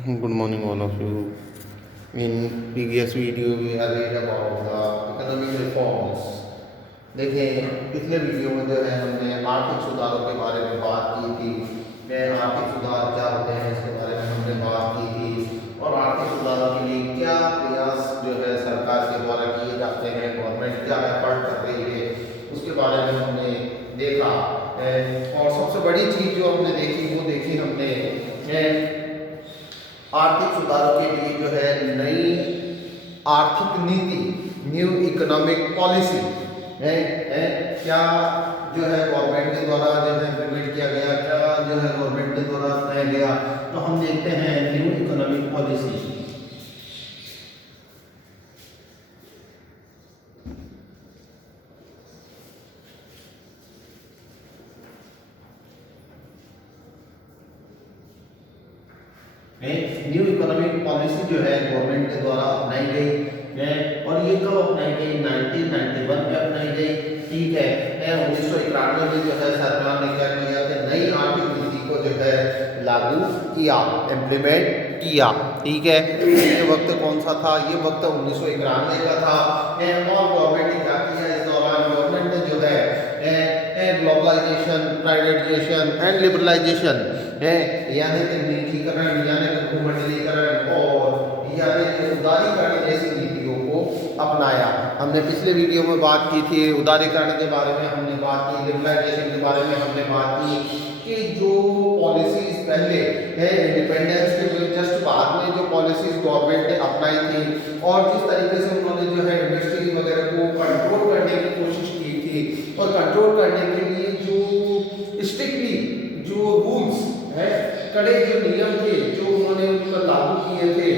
Good morning, all of you. In previous video, we have read about the economic reforms. देखें पिछले video में जो है हमने आर्थिक सुधारों के बारे में बात की थी। मैं आर्थिक सुधार क्या होते हैं इसके बारे में हमने बात की थी और आर्थिक सुधारों के लिए क्या प्रयास जो है सरकार के द्वारा किए जाते हैं, गवर्नमेंट क्या एफर्ट कर रही है उसके बारे में हमने देखा। और सबसे बड़ी चीज़ जो हमने देखी वो देखी हमने आर्थिक सुधारों के लिए जो है नई आर्थिक नीति, न्यू इकोनॉमिक पॉलिसी है क्या जो है गवर्नमेंट के द्वारा जो है इम्प्लीमेंट किया गया, क्या जो है गवर्नमेंट के द्वारा अपनाया गया। तो हम देखते हैं new economic policy. New economic policy जो है गवर्नमेंट के द्वारा अपनाई गई है और ये कब अपनाई गई? 1991 में अपनाई गई। ठीक है 1991 में जो है सरकार ने क्या किया कि नई आर्थिक नीति को जो है लागू किया, इम्प्लीमेंट किया। ठीक है ये वक्त कौन सा था? ये वक्त 1991 का था। और गवर्नमेंट ने क्या किया इस दौरान? गवर्नमेंट ने जो है ग्लोबलाइजेशन, प्राइवेटाइजेशन एंड लिबरलाइजेशन है यानी कि निजीकरण यानी कि भूमंडलीकरण और यानी कि उदारीकरण जैसी नीतियों को अपनाया। हमने पिछले वीडियो में बात की थी उदारीकरण के बारे में, हमने बात की लिबरलाइजेशन के बारे में, हमने बात की कि जो पॉलिसीज पहले है इंडिपेंडेंस के जस्ट बाद में जो पॉलिसीज गवर्नमेंट ने अपनाई थी और जिस तरीके से उन्होंने जो है इंडस्ट्री वगैरह को कंट्रोल करने की कोशिश की थी और कंट्रोल करने के लिए जो स्ट्रिक्टली जो रूल्स है, कड़े जो नियम थे जो उन्होंने उन पर लागू किए थे,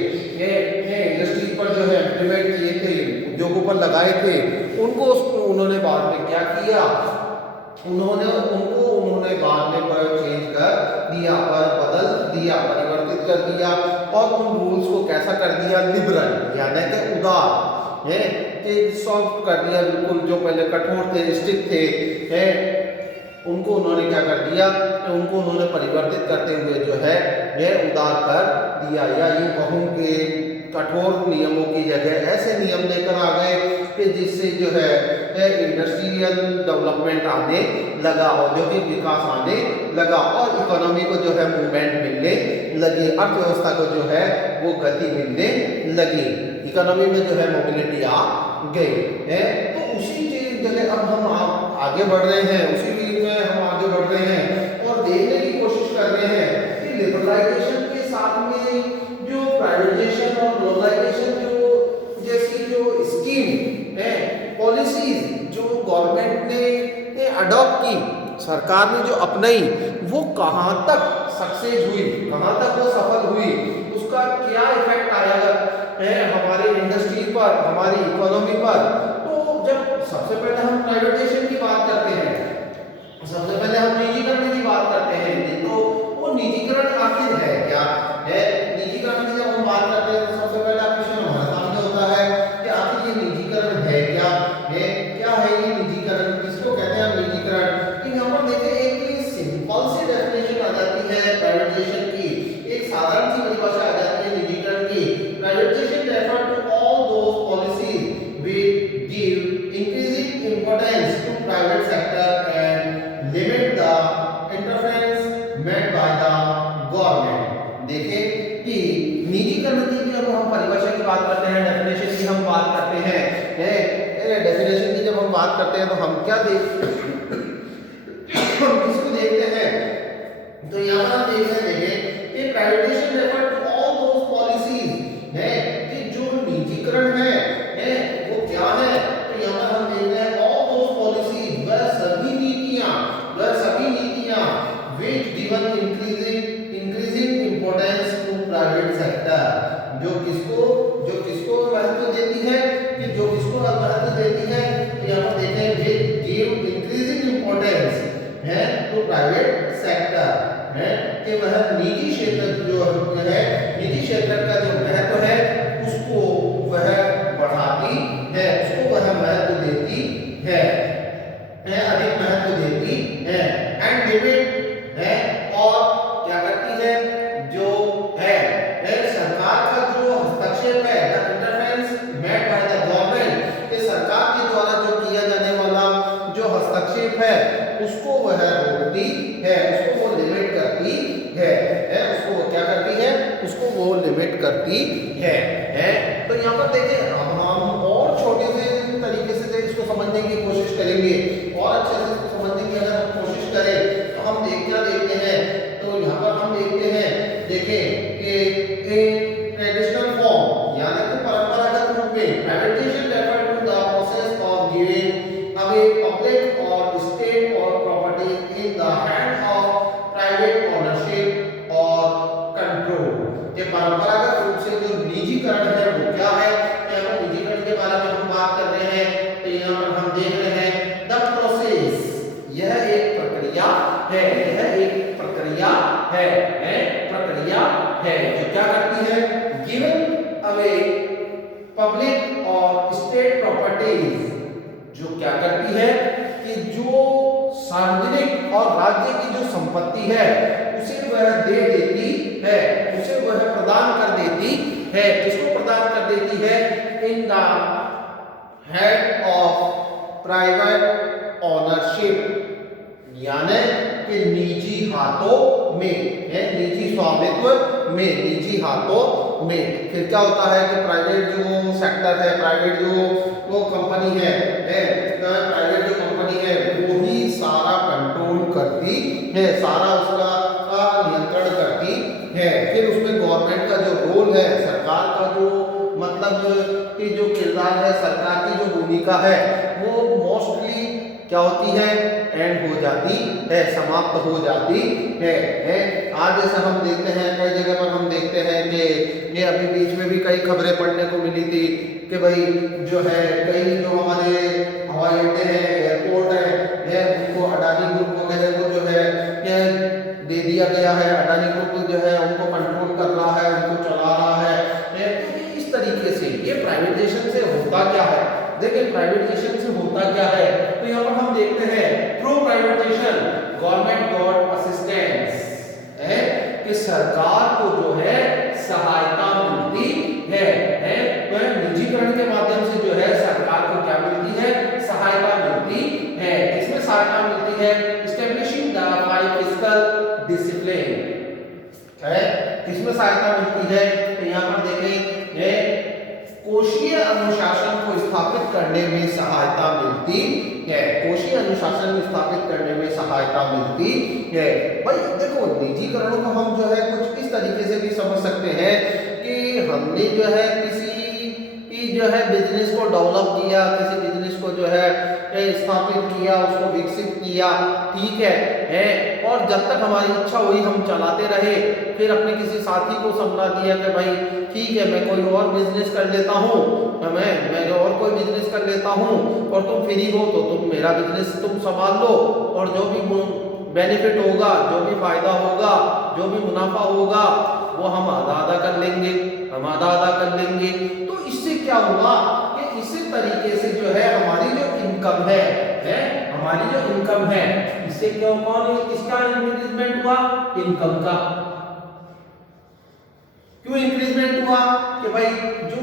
इंडस्ट्री पर जो है इम्प्लीमेंट किए थे, उद्योगों पर लगाए थे, उनको उन्होंने बाद में क्या किया? उन्होंने बाद में चेंज कर दिया, बदल दिया, परिवर्तित कर दिया और उन रूल्स को कैसा कर दिया? लिबरल यानी कि उदार है कि सॉफ्ट कर दिया। बिल्कुल जो पहले कठोर थे, स्ट्रिक्ट थे है उनको उन्होंने क्या कर दिया? उनको उन्होंने परिवर्तित करते हुए जो है यह उदार कर दिया, या यूं कहूं कि कठोर नियमों की जगह ऐसे नियम लेकर आ गए कि जिससे जो है इंडस्ट्रियल डेवलपमेंट आने लगा, औद्योगिक विकास आने लगा और इकोनॉमी को जो है मूवमेंट मिलने लगी, अर्थव्यवस्था को जो है वो गति मिलने लगी, इकोनॉमी में जो है मोबिलिटी आ गई है। तो उसी जगह अब हम आगे बढ़ रहे हैं, उसी रीत में हम आगे बढ़ रहे हैं और देखने की कोशिश कर रहे हैं कि लिबरलाइजेशन के साथ में जो प्राइवेटाइजेशन और ग्लोबलाइजेशन जो जैसी जो स्कीम है, पॉलिसीज जो गवर्नमेंट ने अडॉप्ट की, सरकार ने जो अपनाई, वो कहाँ तक सक्सेस हुई, कहाँ तक वो सफल हुई, उसका क्या इफेक्ट आया है हमारे इंडस्ट्री पर, हमारी इकोनॉमी पर। तो जब सबसे पहले हम प्राइवेटाइजेशन की बात करते हैं, सबसे पहले हम निजीकरण की बात करते हैं, तो वो निजीकरण आखिर है क्या? है निजीकरण की जब हम बात करते हैं तो सबसे पहला क्वेश्चन हमारे सामने होता है कि आखिर ये निजीकरण है क्या? है क्या है ये निजीकरण? किसको कहते हैं निजीकरण? तो यहाँ पर देखिए एक सिंपल सी डेफिनेशन आ जाती है प्राइवेटाइजेशन की, एक साधारण सी परिभाषा आ जाती है निजीकरण की। Privatisation refer to all those policies which give increasing importance to private sector and limit the interference made by the government। देखें कि निजीकरण की जब हम परिभाषा की बात करते हैं, डेफिनेशन की हम बात करते हैं, डेफिनेशन की जब हम बात करते हैं तो हम क्या किसको देखते हैं? तो यहाँ पर हम देखते हैं कि privatisation refer to all those policies है कि जो निजीकरण है वो क्या है? तो यहाँ पर हम देखते हैं ऑल दोस पॉलिसीज, वह सभी नीतियां which given increasing importance to private sector, जो किसको महत्व देती है, कि जो किसको महत्व देती है। तो यहाँ पर देखें which give increasing importance है तो प्राइवेट सेक्टर है कि वह निजी क्षेत्र जो है, निजी क्षेत्र का जो महत्व है उसको वह बढ़ाती है, उसको वह महत्व देती है, अधिक महत्व देती है। एंड लिमिट है और क्या करती है? जो है करती है। तो यहाँ पर देखिए हम और छोटे से तरीके से इसको समझने की कोशिश करेंगे और अच्छे से इसको समझने की अगर हम कोशिश करें तो हम क्या देखते हैं, तो यहाँ पर हम देखते हैं, देखें कि ट्रेडिशनल फॉर्म यानी कि परंपरागत रूप में privatisation refer to the process of giving away public और स्टेट और property in the hand of private ownership और कंट्रोल। ये परंपरागत रूप से जो निजीकरण है वो क्या है, यहाँ पर निजीकरण के बारे में हम बात कर रहे हैं। तो यहाँ पर हम देख रहे हैं द प्रोसेस, यह एक प्रक्रिया है, यह एक प्रक्रिया है, प्रक्रिया है जो क्या करती है, गिवन अवे पब्लिक और स्टेट प्रॉपर्टीज, जो क्या करती है कि जो सार्वजनिक और राज्य की जो संपत्ति है उसे वह दे देती है, उसे वह प्रदान कर देती है। किसको प्रदान कर देती है, in the head of private ownership, यानी कि निजी हाथों में, निजी स्वामित्व में, निजी हाथों में। फिर क्या होता है कि प्राइवेट जो सेक्टर है, प्राइवेट जो वो कंपनी है, प्राइवेट जो कंपनी है वो ही सारा कंट्रोल करती है, सारा उसका नियंत्रण करती है। फिर उसमें गवर्नमेंट का जो रोल है, सरकार का जो मतलब कि जो किरदार है, सरकार की जो भूमिका है वो मोस्टली क्या होती है, एंड हो जाती है, समाप्त हो जाती है। आज जैसे हम देखते हैं कई जगह पर हम देखते हैं कि ये अभी बीच में भी कई खबरें पढ़ने को मिली थी कि भाई जो है कई जो हमारे हवाई अड्डे हैं, एयरपोर्ट है, उनको अडानी ग्रुप वगैरह को जो है ये दे दिया गया है। अडानी ग्रुप जो है उनको कंट्रोल कर रहा है, उनको चला रहा है। इस तरीके से ये प्राइवेटाइजेशन से होता क्या है, देखिए प्राइवेटाइजेशन से होता क्या है, तो यहाँ पर हम देखते हैं through privatisation government got assistance, है कि सरकार को जो है सहायता मिलती है, तो निजीकरण के माध्यम से जो है सरकार को क्या मिलती है, सहायता मिलती है। किसमें सहायता मिलती है, एस्टैब्लिशिंग द फिस्कल डिसिप्लिन, है किसमें सहायता मिलती है, तो यहाँ पर देखें कोषीय अनुशासन को स्थापित करने में सहायता मिलती है, कोषीय अनुशासन को स्थापित करने में सहायता मिलती है। भाई देखो निजीकरण को हम जो है कुछ इस तरीके से भी समझ सकते हैं कि हमने जो है किसी जो है बिजनेस को डेवलप किया, किसी बिजनेस को जो है स्थापित किया, उसको विकसित किया, ठीक है, और जब तक हमारी इच्छा हुई हम चलाते रहे। फिर अपने किसी साथी को समझा दिया कि भाई ठीक है मैं कोई और बिजनेस कर लेता हूँ, मैं जो और कोई बिजनेस कर लेता हूँ और तुम फ्री हो तो तुम मेरा बिजनेस तुम संभाल लो, और जो भी बेनिफिट होगा, जो भी फायदा होगा, जो भी मुनाफा होगा वो हम आधा आधा कर लेंगे, हम आधा आधा कर लेंगे। तो इससे क्या हुआ कि इसी तरीके से जो है हमारी जो इनकम है, हमारी जो इनकम है इससे क्या हुआ, किसका इंक्रीजमेंट हुआ, इनकम का। क्यों इंक्रीजमेंट हुआ कि भाई जो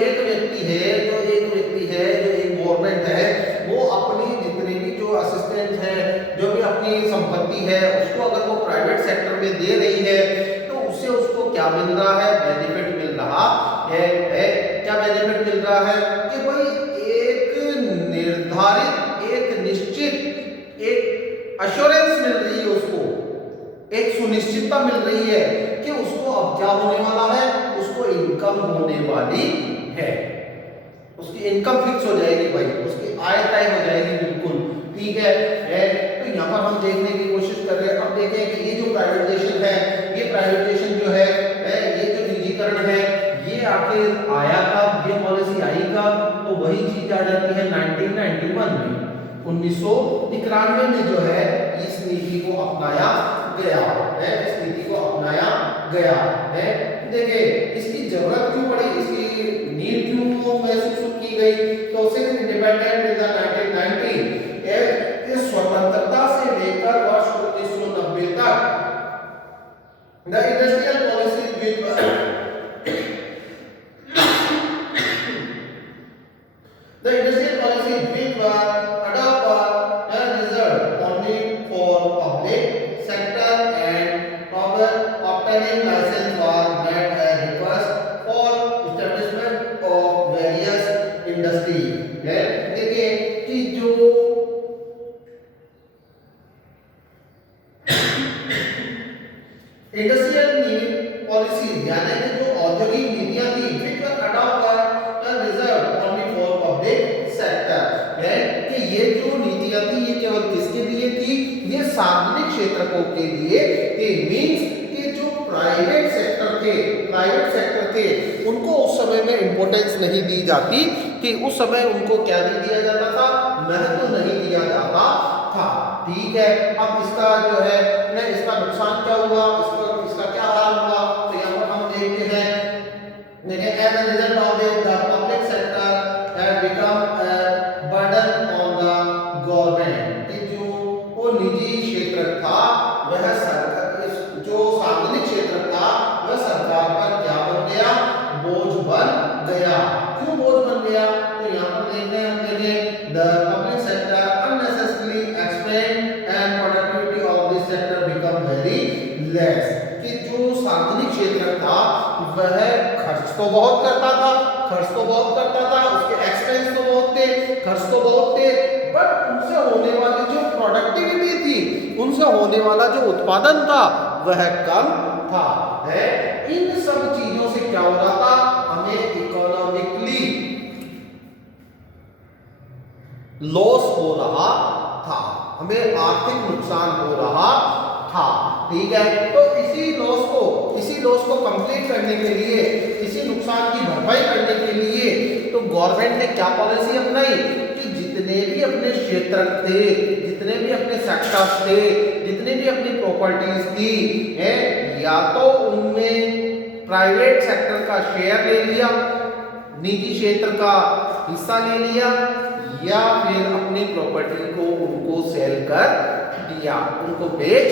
एक व्यक्ति है, जो एक गवर्नमेंट है, वो अपनी जितने भी जो असिस्टेंट है, जो भी अपनी संपत्ति है उसको अगर वो प्राइवेट सेक्टर में दे रही है तो उससे उसको क्या मिल रहा है, बेनिफिट मिल रहा है। क्या बेनिफिट मिल रहा है कि भाई एक निर्धारित, एक निश्चित, एक अश्योरेंस मिल रही है उसको, एक सुनिश्चितता मिल रही है कि उसको अब क्या होने वाला है, उसको इनकम होने वाली है, उसकी इनकम फिक्स हो जाएगी भाई, उसकी आय तय हो जाएगी बिल्कुल, ठीक है। तो यहाँ पर हम देखने की कोशिश कर रहे हैं। अब देखें कि ये जो प्राइवेटाइजेशन है, ये प्राइवेटाइजेशन जो है, ये जो निजीकरण है, ये आखिर आया कब, ये पॉलिसी आई कब, तो वही चीज आ जाती है 1991 में, 1991 में जो है इस नीति को अपनाया गया है, इस नीति को अपनाया गया है। देखिए इसकी जरूरत क्यों पड़ी, इसकी नीड क्यों महसूस की गई, तो सिंस इंडिपेंडेंट इन द 1990 इस स्वतंत्रता से लेकर वर्ष 1990 तक the industrial policy with the industrial policy which were adopted were reserved only for public sector and obtaining license was made a request industrial policy यानी कि जो औद्योगिक नीतियां थी which were adopt reserve only for public sector है कि ये जो नीतियां थी ये केवल किसके लिए थी, ये सार्वजनिक क्षेत्रकों के लिए थी। मींस कि जो प्राइवेट सेक्टर थे उनको उस समय में इंपॉर्टेंस नहीं दी जाती कि उस समय उनको क्या नहीं दिया जाता था, महत्व नहीं दिया जाता था। ठीक है, अब इसका जो है ना इसका नुकसान क्या हुआ, इसका क्या हाल हुआ, तो यहाँ पर हम देखते हैं as a result of this the public sector had become a burden on the government कि जो वो निजी क्षेत्र था वह सरकार, जो सार्वजनिक क्षेत्र था वह सरकार पर क्या बन गया, बोझ बन गया। क्यों बोझ बन गया, तो यहाँ पर देखते हैं हम देखें the public sector unnecessarily expand and productivity of this sector become very less कि जो सार्वजनिक क्षेत्र था वह खर्च तो बहुत करता था, उसके एक्सपेंस तो बहुत थे, खर्च तो बहुत थे, बट उनसे होने वाली जो प्रोडक्टिविटी थी, उनसे होने वाला जो उत्पादन था वह कम था। है इन सब चीजों से क्या हो रहा था, हमें इकोनॉमिकली लॉस हो रहा था, हमें आर्थिक नुकसान हो रहा था। ठीक है, तो इसी लॉस को कंप्लीट करने के लिए, इसी नुकसान की भरपाई करने के लिए तो गवर्नमेंट ने क्या पॉलिसी अपनाई कि जितने भी अपने क्षेत्र थे, जितने भी अपने सेक्टर्स थे, जितने भी अपनी प्रॉपर्टीज थी है, या तो उनमें प्राइवेट सेक्टर का शेयर ले लिया, निजी क्षेत्र का हिस्सा ले लिया, या फिर अपनी प्रॉपर्टी को उनको सेल कर दिया, उनको बेच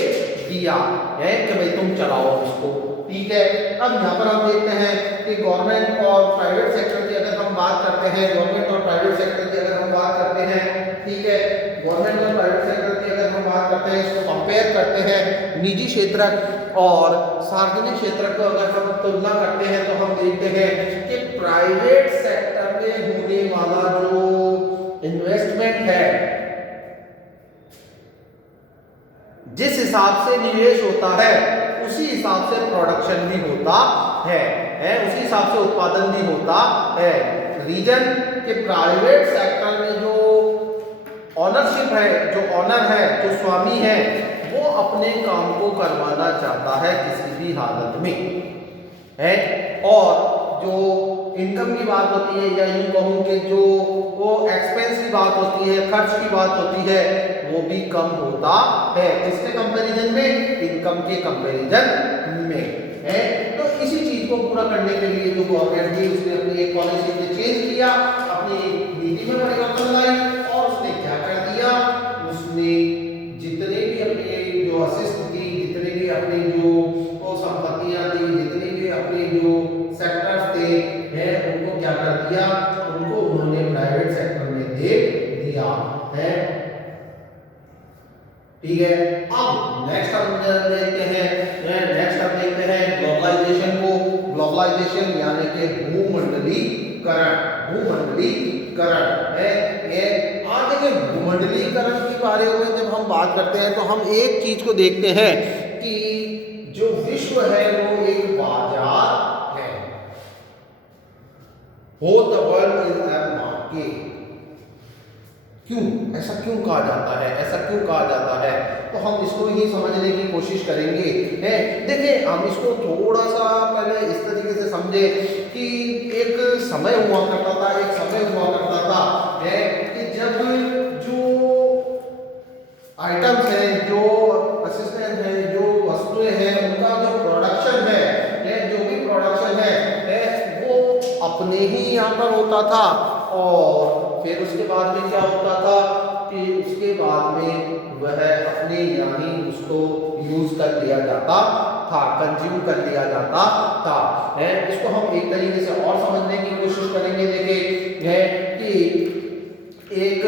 दिया है कि भाई तुम चलाओ इसको। ठीक है, अब यहाँ पर हम देखते हैं कि गवर्नमेंट और प्राइवेट सेक्टर की अगर हम बात करते हैं, गवर्नमेंट और प्राइवेट सेक्टर की अगर हम बात करते हैं, ठीक है, गवर्नमेंट और प्राइवेट सेक्टर की अगर हम बात करते हैं, इसको कंपेयर करते हैं, निजी क्षेत्र और सार्वजनिक क्षेत्र को अगर हम तुलना करते हैं तो हम देखते हैं कि प्राइवेट सेक्टर में होने वाला जो इन्वेस्टमेंट है, जिस हिसाब से निवेश होता है उसी हिसाब से प्रोडक्शन भी होता है, उसी हिसाब से उत्पादन भी होता है। रीजन कि प्राइवेट सेक्टर में जो ऑनरशिप है, जो ऑनर है, जो स्वामी है, वो अपने काम को करवाना चाहता है किसी भी हालत में है, और जो इनकम की बात होती है, या यूं कहूं कि जो वो एक्सपेंस की बात होती है, खर्च की बात होती है, वो भी कम होता है। किसके कंपैरिजन में, इनकम के कंपैरिजन में है। तो इसी चीज को पूरा करने के लिए जो गवर्नमेंट थी उसने अपनी एक पॉलिसी में चेंज किया, अपनी नीति में परिवर्तन लाई, और उसने क्या कर दिया, उसने जितने भी अपने जो असिस्ट थी, जितने भी अपनी जो संपत्तियां थी, जितने भी अपने जो सेक्टर्स थे है, उनको क्या कर दिया, उनको उन्होंने प्राइवेट सेक्टर में दे दिया है। ठीक है, अब नेक्स्ट हम देखते हैं ग्लोबलाइजेशन को। ग्लोबलाइजेशन यानी कि भूमंडलीकरण है। आज देखिए भूमंडलीकरण के बारे में जब हम बात करते हैं तो हम एक चीज को देखते हैं कि जो विश्व है वो एक बाजार है। Whole the world is a market. क्यों ऐसा क्यों कहा जाता है, तो हम इसको ही समझने की कोशिश करेंगे है। देखिए, हम इसको थोड़ा सा पहले इस तरीके से समझे कि एक समय हुआ करता था है कि जब जो आइटम्स हैं, जो असिस्टेंट हैं, जो वस्तुएं हैं, उनका जो प्रोडक्शन है, जो भी प्रोडक्शन है वो अपने ही यहाँ पर होता था, और फिर उसके बाद में क्या होता था कि उसके बाद में वह अपने यानी उसको यूज कर लिया जाता था, कंज्यूम कर लिया जाता था है। इसको हम एक तरीके से और समझने की कोशिश करेंगे। देखिए है कि एक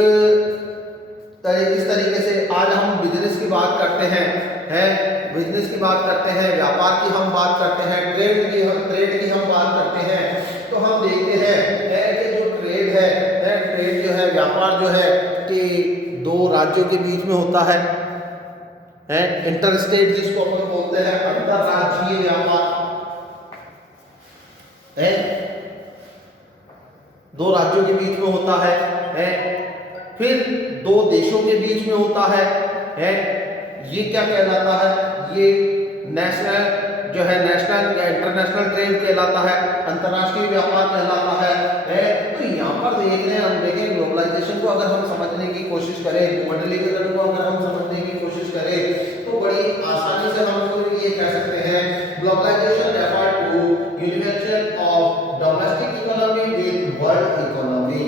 इस तरीके से आज हम बिजनेस की बात करते हैं, बिजनेस की बात करते हैं, व्यापार की हम बात करते हैं, ट्रेड की हम बात करते हैं, तो हम देखते हैं कि जो ट्रेड है, ट्रेड जो है, व्यापार जो है कि दो राज्यों के बीच में होता है, इंटर स्टेट जिसको अपन बोलते हैं, अंतर दो राज्यों के बीच में होता है, फिर दो देशों के बीच में होता है, ये क्या कहलाता है, ये नेशनल जो है नेशनल या इंटरनेशनल ट्रेड कहलाता है, अंतर्राष्ट्रीय व्यापार कहलाता है। तो यहाँ पर देख रहे हैं, हम देखें ग्लोबलाइजेशन को अगर हम समझने की कोशिश करें, भूमंडलीकरण को अगर हम समझने की कोशिश करें तो बड़ी आसानी से हम लोग ये कह सकते हैं, globalization refer to unification of domestic economy with world economy.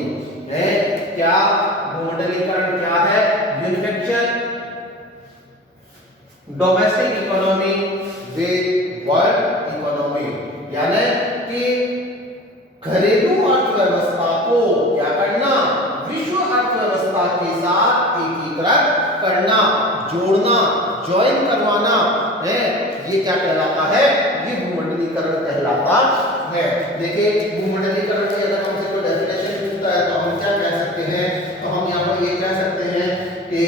क्या भूमंडलीकरण क्या है? Unification domestic economy with world economy, यानी कि घरेलू अर्थव्यवस्था को क्या करना, विश्व अर्थव्यवस्था के साथ एकीकृत करना, जोड़ना, ज्वाइन करवाना है। ये क्या कहलाता है? ये भूमंडलीकरण कहलाता है। देखिए भूमंडलीकरण की अगर हमसे कोई डेफिनेशन पूछता है तो हम क्या कह सकते हैं? तो हम यहाँ पर ये कह सकते हैं कि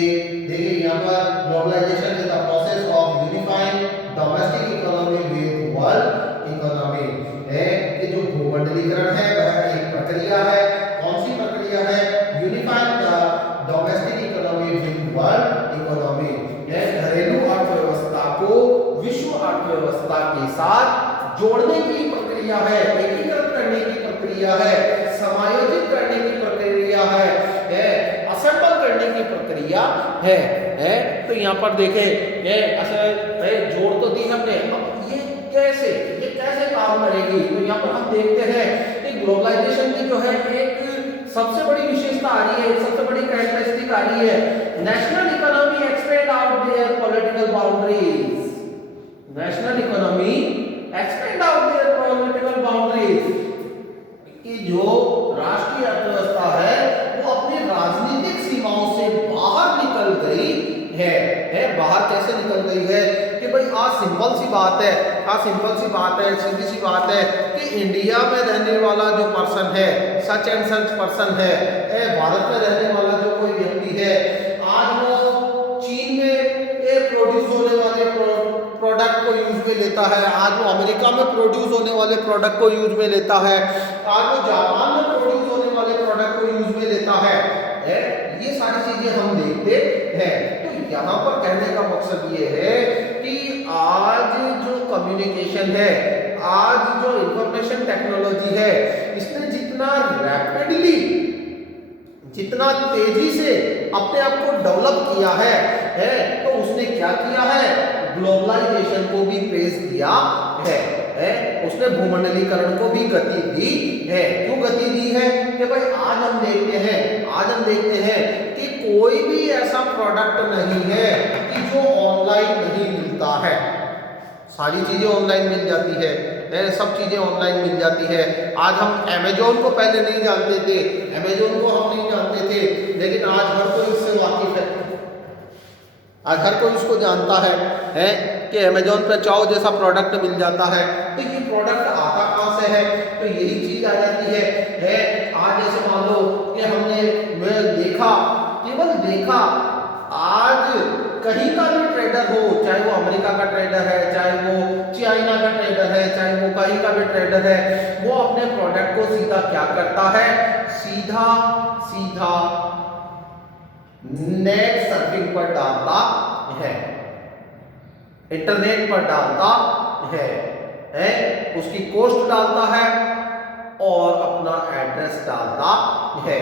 देखिए यहाँ पर globalization is the process of unifying domestic economy with world economy, है कि जो भूमंडलीकरण है वह एक प्रक्रिया है। कौन सी प्रक्रिया है? Unifying the domestic economy with world economy, घरेलू अर्थव्यवस्था को विश्व अर्थव्यवस्था के साथ जोड़ने की प्रक्रिया है, एकीकृत करने की प्रक्रिया है, समायोजित करने की प्रक्रिया है, असेंबल करने की प्रक्रिया है। तो यहाँ पर देखें, जोड़ तो दी हमने, अब ये कैसे काम करेगी? तो यहाँ पर हम देखते हैं कि ग्लोबलाइजेशन की जो है एक सबसे बड़ी विशेषता आ रही है, सबसे बड़ी कैरेक्टरिस्टिक आ रही है, national economy expand out there political boundaries. National economy expand out there political boundaries, कि जो राष्ट्रीय अर्थव्यवस्था है वो अपनी राजनीतिक सीमाओं से बाहर निकल गई है। बाहर कैसे निकल गई है? कि भाई आज सिंपल सी बात है, सीधी सी बात है कि इंडिया में रहने वाला जो पर्सन है, सच एंड सच पर्सन है, भारत में रहने वाला जो कोई व्यक्ति है, आज वो चीन में प्रोड्यूस होने वाले प्रोडक्ट को यूज में लेता है, आज वो अमेरिका में प्रोड्यूस होने वाले प्रोडक्ट को यूज में लेता है, आज वो जापान में प्रोड्यूस होने वाले प्रोडक्ट को यूज में लेता है। ये सारी चीजें हम देखते हैं। तो यहाँ पर कहने का मकसद ये है कि आज जो कम्युनिकेशन है, आज जो इंफॉर्मेशन टेक्नोलॉजी है, इसने जितना रैपिडली, जितना तेजी से अपने आप को डेवलप किया है, तो उसने क्या किया है? ग्लोबलाइजेशन को भी पेश दिया है, उसने भूमंडलीकरण को भी गति दी है। क्यों गति दी है? कि भाई आज हम देखते हैं कि कोई भी ऐसा प्रोडक्ट नहीं है कि जो ऑनलाइन नहीं मिलता है। सारी चीजें ऑनलाइन मिल जाती है, सब चीजें ऑनलाइन मिल जाती है। आज हम अमेजोन को पहले नहीं जानते थे, अमेजोन को हम नहीं जानते थे, लेकिन आज हर कोई इससे वाकिफ है, आज हर कोई उसको जानता है कि अमेजोन पर चाहो जैसा प्रोडक्ट मिल जाता है। तो ये प्रोडक्ट आता कहाँ से है? तो यही चीज आ जाती है। आज जैसे मान लो कि हमने केवल देखा, आज कहीं का भी ट्रेडर हो, चाहे वो अमेरिका का ट्रेडर है, चाहे वो चाइना का ट्रेडर है, चाहे वो कहीं का भी ट्रेडर है, वो अपने प्रोडक्ट को सीधा क्या करता है? सीधा नेट सर्फिंग पर डालता है, इंटरनेट पर डालता है, उसकी कोस्ट डालता है और अपना एड्रेस डालता है,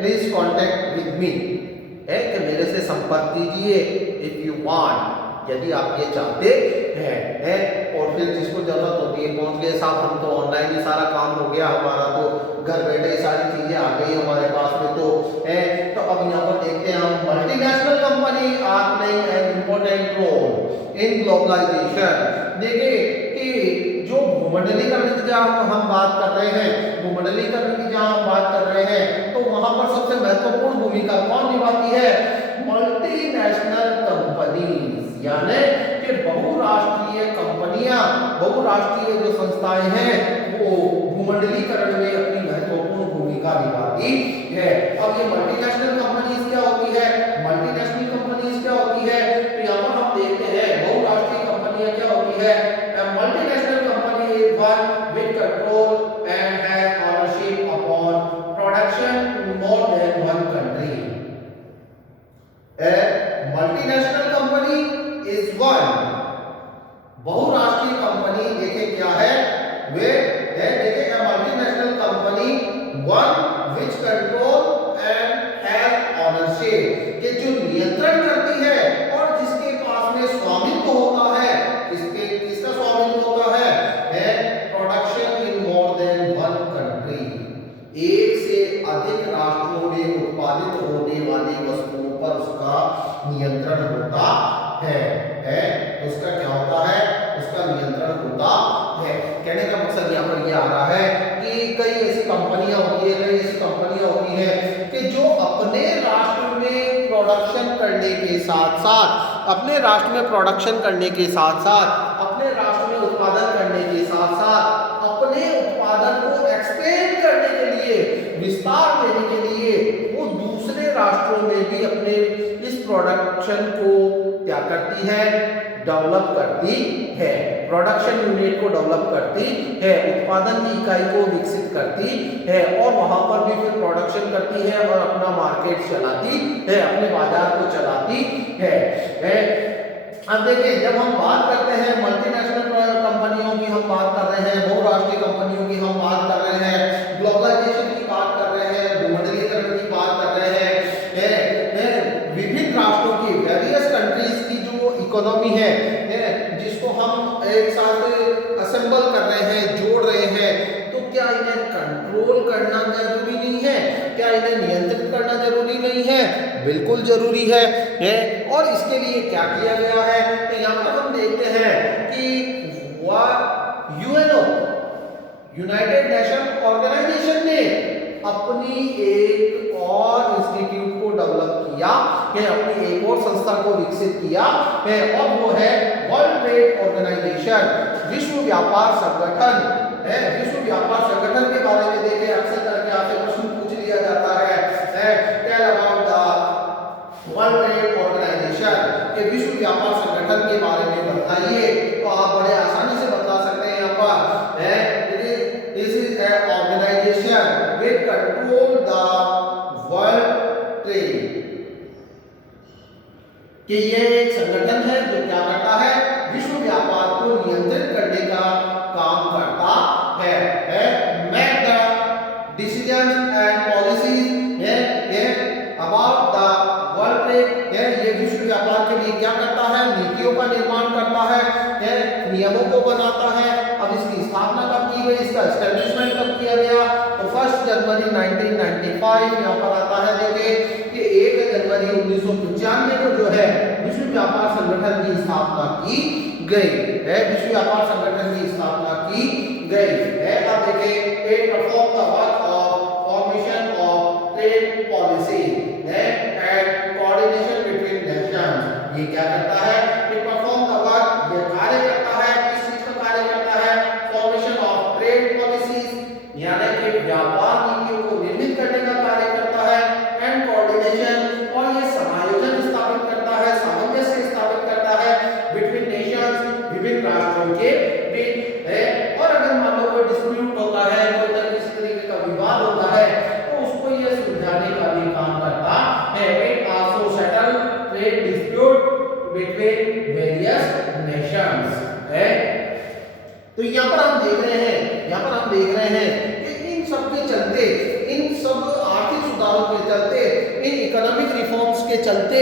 प्लीज कॉन्टेक्ट विद मी, कि मेरे से संपर्क कीजिए इफ यू वांट, यदि आप ये चाहते हैं। और फिर जिसको जरूरत होती है पहुंच गए साहब, हम तो ऑनलाइन ही सारा काम हो गया हमारा, तो घर बैठे सारी चीजें आ गई हमारे पास में, तो अब यहाँ पर देखते हैं हम, multinational company are playing an important role in globalization. देखिए कि जो भूमंडलीकरण की जहाँ हम बात कर रहे हैं, तो वहां पर सबसे महत्वपूर्ण भूमिका कौन निभाती है? मल्टीनेशनल कंपनीज, यानी कि बहुराष्ट्रीय कंपनियां, बहुराष्ट्रीय जो संस्थाएं हैं, वो भूमंडलीकरण में अपनी महत्वपूर्ण भूमिका निभाती है। अब ये मल्टीनेशनल कंपनीज क्या होती है? तो यहाँ पर हम देखते हैं बहुराष्ट्रीय कंपनियां क्या होती है? Multinational company is one with control and has ownership upon किया है वे है, देखिए multinational company one which control and has ownership, कि जो नियंत्रण करती है और जिसके पास में स्वामित्व होता है, किसका स्वामित्व होता है production in more than one country, एक से अधिक राष्ट्रों में उत्पादित होने वाली वस्तुओं पर उसका नियंत्रण होता है, उसका क्या होता है, उसका नियंत्रण होता है। कहने का मकसद यहाँ पर यह आ रहा है कि कई ऐसी कंपनियां होती हैं कि जो अपने राष्ट्र में प्रोडक्शन करने के साथ साथ अपने राष्ट्र में उत्पादन करने के साथ साथ अपने उत्पादन को एक्सपेंड करने के लिए, विस्तार देने के लिए वो दूसरे राष्ट्रों में भी अपने इस प्रोडक्शन को क्या करती है, डेवलप करती है, प्रोडक्शन यूनिट को डेवलप करती है, उत्पादन की इकाई को विकसित करती है और वहां पर भी फिर प्रोडक्शन करती है और अपना मार्केट चलाती है, अपने बाजार को चलाती है। अब देखिए, जब हम बात करते हैं मल्टीनेशनल कंपनियों की, हम बात कर रहे हैं बहुराष्ट्रीय कंपनियों की, हम बात कर रहे हैं ग्लोबलाइजेशन की बात कर रहे हैं, भूमंडलीकरण की बात कर रहे हैं, विभिन्न राष्ट्रों की, वेरियस कंट्रीज की जो इकोनॉमी है जिसको हम एक साथ असेंबल कर रहे हैं, जोड़ रहे हैं, तो क्या इन्हें कंट्रोल करना जरूरी नहीं है, क्या इन्हें नियंत्रित करना जरूरी नहीं है? बिल्कुल जरूरी है। और इसके लिए क्या किया गया है, तो यहाँ पर हम देखते हैं कि यूएनओ, यूनाइटेड नेशन ऑर्गेनाइजेशन ने अपनी एक और इंस्टीट्यूट को डेवलप किया है, अपनी एक और संस्था को विकसित किया है और वो है वर्ल्ड ट्रेड ऑर्गेनाइजेशन, विश्व व्यापार संगठन है। विश्व व्यापार संगठन के बारे में देखें, अक्सर करके आपसे प्रश्न पूछ लिया जाता है tell about the world trade organization, के विश्व व्यापार संगठन के बारे में बताइए, तो आप बड़े आसानी से बता सकते हैं। यहाँ पर this is an organization which control the world trade, कि ये एक संगठन है जो क्या करता है, विश्व व्यापार को नियंत्रित करने का काम करता है, make the decisions and policies about the world trade, ये विश्व व्यापार के लिए क्या करता है, नीतियों का निर्माण करता है, नियमों को बनाता है। अब इसकी स्थापना कब की गई, इसका एस्टेब्लिशमेंट कब किया गया, तो 1 जनवरी 1995 यहाँ पर आता है। देखिए कि 1 जनवरी 1995 को जो है विश्व व्यापार संगठन की स्थापना की गई है, विश्व व्यापार संगठन की स्थापना की गई है। अब देखिए, it perform the work of formation of trade policy and coordination between Nations, ये क्या करता है, इट परफॉर्म द वर्क, ये कार्य करता है, किस चीज का कार्य करता है, फॉर्मेशन ऑफ ट्रेड पॉलिसीज, यानी कि व्यापार नीतियों को निर्मित करने का कार्य करता है, एंड कोऑर्डिनेशन, और ये समायोजन स्थापित करता है, सामंजस्य स्थापित करता है बिटवीन नेशंस, विभिन्न राष्ट्रों के बीच है। और अगर मान लो कोई डिस्प्यूट होता है, कोई किसी तरीके का विवाद होता है, तो उसको ये सुलझाने का भी काम करता है। It also settle trade dispute between various Nations है। तो यहाँ पर हम देख रहे हैं कि इन सब के चलते, इन सब आर्थिक सुधारों के चलते, इन इकोनॉमिक रिफॉर्म्स के चलते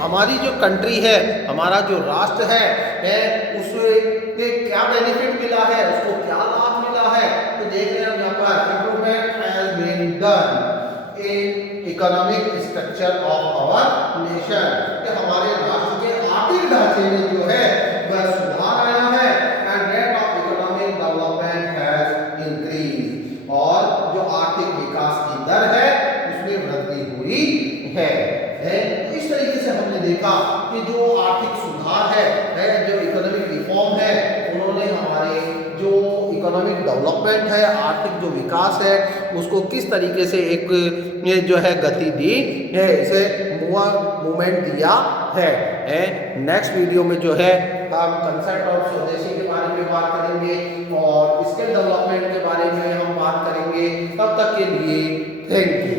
हमारी जो कंट्री है, हमारा जो राष्ट्र है उससे क्या बेनिफिट मिला है, उसको क्या लाभ मिला है, तो देख रहे हैं हम यहाँ पर improvement has been done in economic structure of our nation, कि हमारे राष्ट्र के आर्थिक ढांचे में जो है वह सुधार आया है, and rate of economic development has increase, और जो आर्थिक विकास की दर है उसमें वृद्धि हुई है। तो इस तरीके से हमने देखा कि जो आर्थिक सुधार है, जो इकोनॉमिक रिफॉर्म है, उन्होंने हमारे जो इकोनॉमिक डेवलपमेंट है, आर्थिक जो विकास है, उसको किस तरीके से एक जो है गति दी है, इसे मूवमेंट दिया है। नेक्स्ट वीडियो में जो है हम कंसेप्ट ऑफ स्वदेशी के बारे में बात करेंगे और स्किल डेवलपमेंट के बारे में हम बात करेंगे। तब तक के लिए थैंक यू।